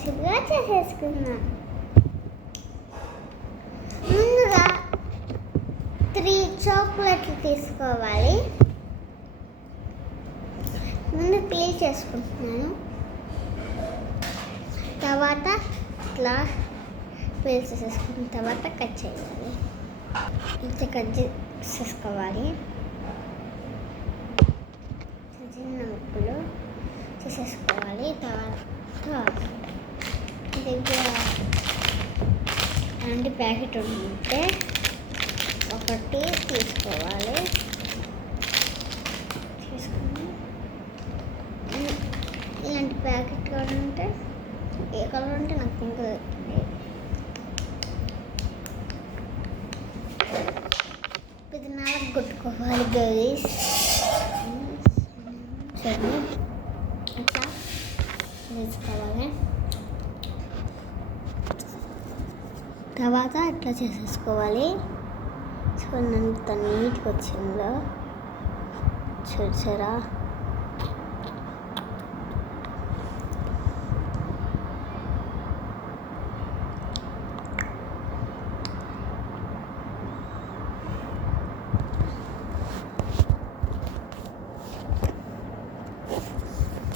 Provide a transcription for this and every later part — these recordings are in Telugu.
ప్రాసెస్గా చేసేసుకుందాం. ముందుగా 3 చాక్లెట్లు తీసుకోవాలి. ముందు పీల్ చేసుకుంటున్నాను. తర్వాత ఇట్లా పీల్ చేసేసుకున్న తర్వాత కట్ చేయాలి. ఇట్లా కట్ చేసేసుకోవాలి. చిన్న ముక్కలు చేసేసుకోవాలి. తర్వాత దగ్గర అలాంటి ప్యాకెట్ ఉంటే ఒకటి తీసుకోవాలి. తీసుకుని ఇలాంటి ప్యాకెట్ కూడా ఉంటే ఏ కలర్ ఉంటే నాకు పింక్ దొరుకుతుంది. ఇది నాలుగు కొట్టుకోవాలి గైస్. సరే ఇట్లా వేసుకోవాలి. తర్వాత ఇట్లా చేసేసుకోవాలి. చూడంత నీట్గా వచ్చిందో చూసారా.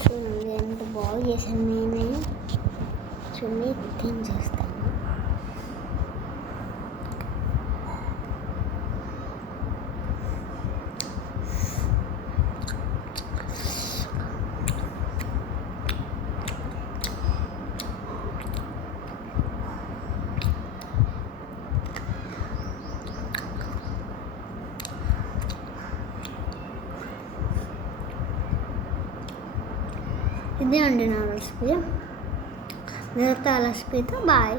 చూడండి ఎంత బాగా చేశాను నేనే. చూడండి క్లీన్ చేస్తాను. ఇదే అండి నా రెసిపీ. మిగతా రెసిపీతో బాయ్.